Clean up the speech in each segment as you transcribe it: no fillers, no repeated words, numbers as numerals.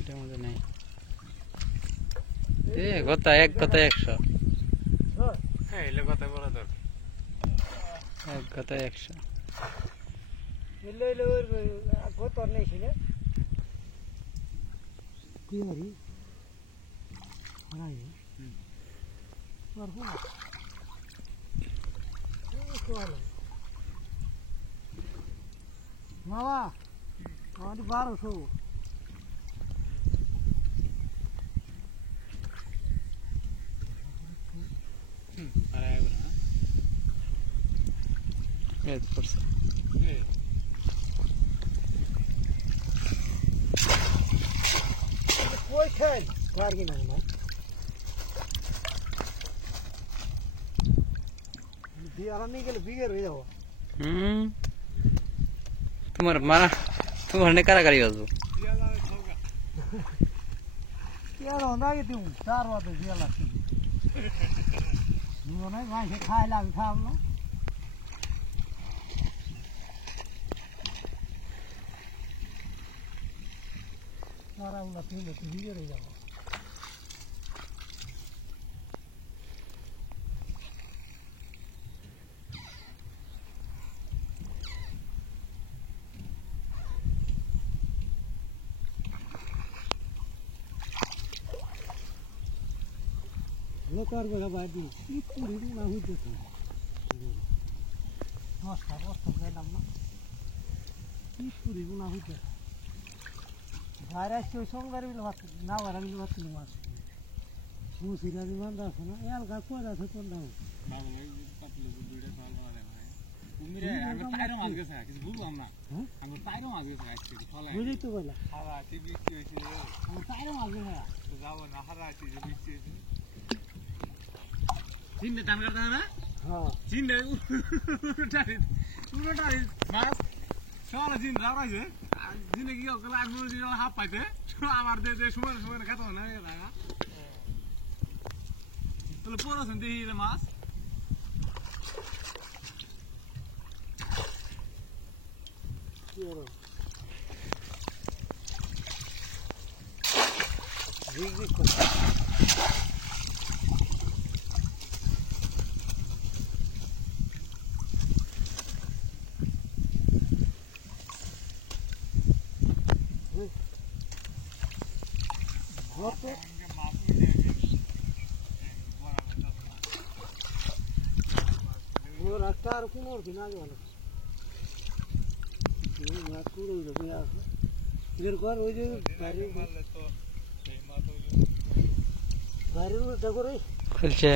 এটার মধ্যে নেই কথা এক কথা 100 হ্যাঁ এলে কথা বলা দরকার এক কথা 100 এলে এলে কত নেই ছিল কি হরি নাই আর কোন মামা আমাদের 1200 1% कोई खाए कार की नहीं ना दिया नहीं के बिगड़ रही हो तुम्हार मारा तुम्हारे कारागारी हो यार होंदा कि तुम 4 बात दिया लगती नहीं ना वहां से खाए लाग था हम लोग सारा उला तीन तो बिगड़ रही जाओ लोकार बगा बादी ई पूरी ना हुई तो नमस्कार नमस्कार नाम ना ई पूरी ना हुई तो ভাইরাস তো সংগার বিল ভাত না ওরা বিল ভাত নি মাছ মুসিরা দি বান্দা আছে না এল গা কোন আছে কোন দাও বাবু ভাই কাটলে দুইটা সাল মারে ভাই উমিরে আমরা তাইরো মাছ গেছে কিছু বুঝলাম না আমরা তাইরো মাছ গেছে আজকে ফলাই বুঝি তো কইলা হারা টিভি কি হইছিল আমরা তাইরো মাছ গেছে তো যাব না হারা টিভি বিক্রি হইছিল চিন্তা টান করতে না হ্যাঁ চিন্তা উড়োটারি মাছ সকালে দিন রাইছে দিনে কি গেল আর মুরগি হাফ পাইতে আবার দে সময় সময় খেতে না লাগা তাহলে পড়াছেন দেখি মাছ কি হলো জিগি কো রাস্তা আর কোন ওর বিনা গেল এই মাছ কুড়ো রবি আছে এর ঘর ওই যে বাইরে মারলে তো এই মাছ বাইরে দেখো রে খুলছে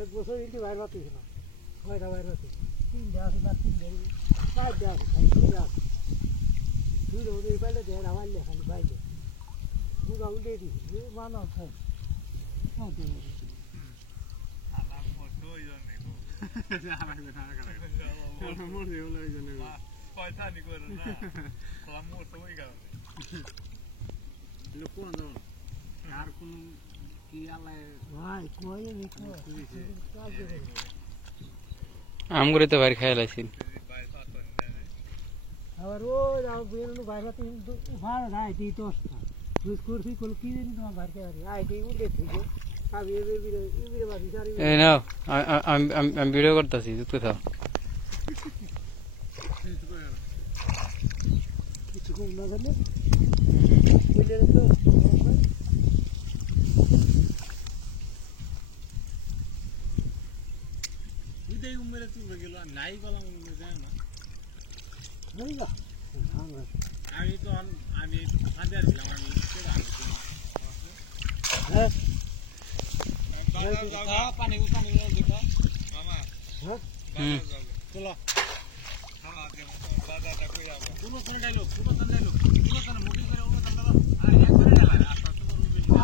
एक बसो इनकी वायर बात है ना वायर बात है 3 दास ना 3 दास 5 दास 3 दास तू तो ये पहले दे ना वाले खाली पहले तू का उल्टे दी ये मानो है हां तो আলাপ ফটো ইজনে গো আমার কথা কাটা মোর দেও লাগে জনে পয়সা নি করে না কলা মোর তো হই গেল লোক কোন আর কোন কি আলাই ভাই কই নি কো আমগুলো তো বাইরে খাই লাইছি আবার ও যাও বেরনো বাইরে তো ভাড়া যায় দি দশটা তুই করছি কল কি দিন তোমার বাইরে আরে আই দি উল্টে ঠিক আমি এ বাড়ি সারি এই নাও আমি ভিডিও করতেছি তুই কোথাও কিছু কম না জানো বলে তো ইদে উমেরে তুই গেল নাই বলা মনে যায় না নাই না আমি তো আমি হাজার দিলাম আমি হ্যাঁ পানি পানি দেখো মামা হ্যাঁ চলো খাওয়া দে দাদাটা কই যাবো কোন ডাইলগ কোন ডাইলগ কোন মুখে করে ওনা দাদা আর একবারে ডালা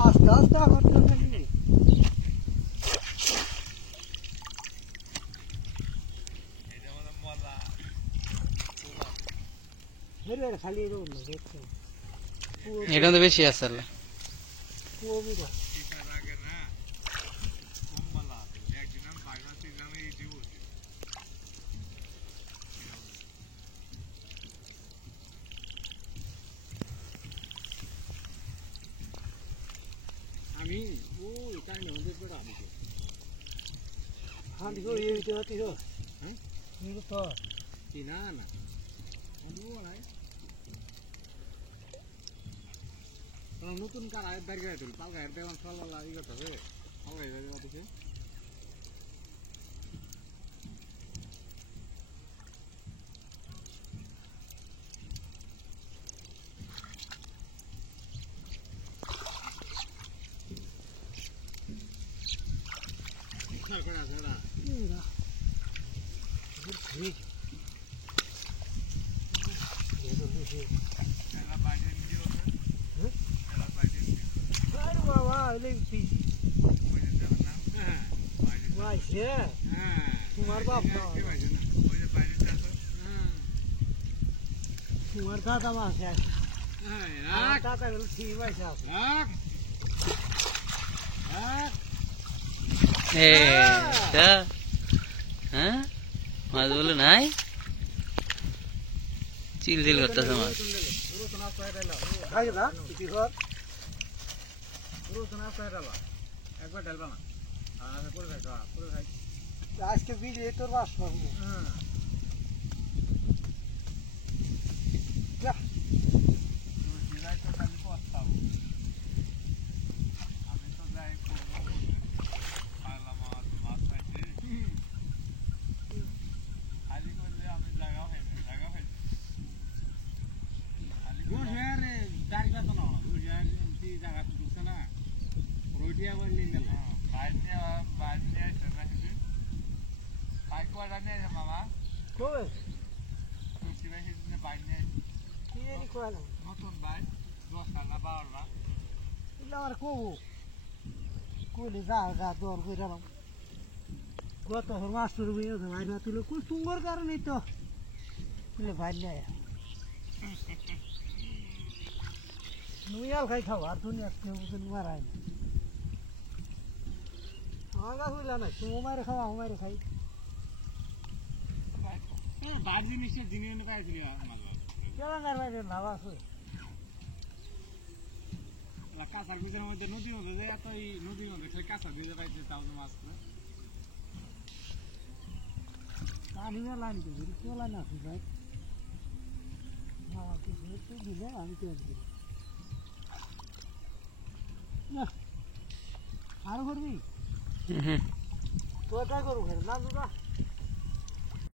আস্তে আস্তে আস্তে করতে থাকি হেরে খালি রোড না দেখতে এটা তো বেশি আছে আল্লাহ। কুয়ো বুড়া টিকার আগে না কমলা একদিন আমি বাইরে ছিলাম এই জীবন আমি ওই কারণে ওদের তো আমি হাঁটি করে এই তো হাঁটি তো হ্যাঁ? কিন্তু তো কি না না আমি বলাই নতুন কার আয়ের দাঁড়িয়ে গেছিল পাল গায়ের দেওয়ান সাল্লাহ ই করতে হবে পাল গায়ে দাঁড়িয়ে করতেছে এরা ঘুরে এলা বাইরে নিয়ে হ্যাঁ? এলা বাইরে নিয়ে আরে বাবা এলে ওই যে যারা না হ্যাঁ বাইরে ভাইছে হ্যাঁ তোমার বাপ না কি পাইছে না ওই যে বাইরে যাচ্ছে হ্যাঁ তোমার দাদা মাসে আছে হ্যাঁ আমার দাদা গেল ঠিক ভাইছে আছে রাখ রাখ এটা হ্যাঁ মাছ বলে নাই চিল চিল করতেছে মাছ। পুরো সোনা পায়রালা খাই না কি কর পুরো সোনা পায়রালা একবার ঢালবা না আর পুরো খাই পুরো খাই আজকে বিজে তোর বাস পাবো হ্যাঁ সিরাই তো খালি পস্তাবো আমি তো যাই করবো খাইলা মাছ মাছ খাইছি খালি করলে আমি জায়গা খাইনি খালি বসে আরে দাঁড়িয়ে তো না বসে আর এমনি জায়গা ঢুকছে না রোটি আবার নিয়ে গেল বাইরে নিয়ে আসছে না কিছু বাইক কয়টা নিয়ে আসে মামা কবে তো সিরাই সেদিনে বাইক নিয়ে আসছে কি জানি কইলাম নতুন বাইক 10টা না 12টা ইলা আর কবো কইলে যা যা দর কইরাম গত হর মাস্টার বিয়ে তো ভাই না তুই কই তুঙ্গর কারণে তো তুই ভাই না নুইয়াল খাই খাও আর দুনিয়া কেউ তো মারাই না আগা হইলা না তুমি মারে খাও আমারে খাই দার্জিলিং দিনে এনে পাইছিলি আমার কেলাঙ্গার বাইরে নাম আছে কাঁচার বীজের মধ্যে নদীর মধ্যে যে এত এই নদীর মধ্যে খালি কাঁচার বীজে পাইছে তাও তো মাছ করে পানি মেলা আনতে কেলা না আছে ভাই না কিছু তো দিলে আমি তো দিই না আর করবি হুম তো এটা করবো না দুটা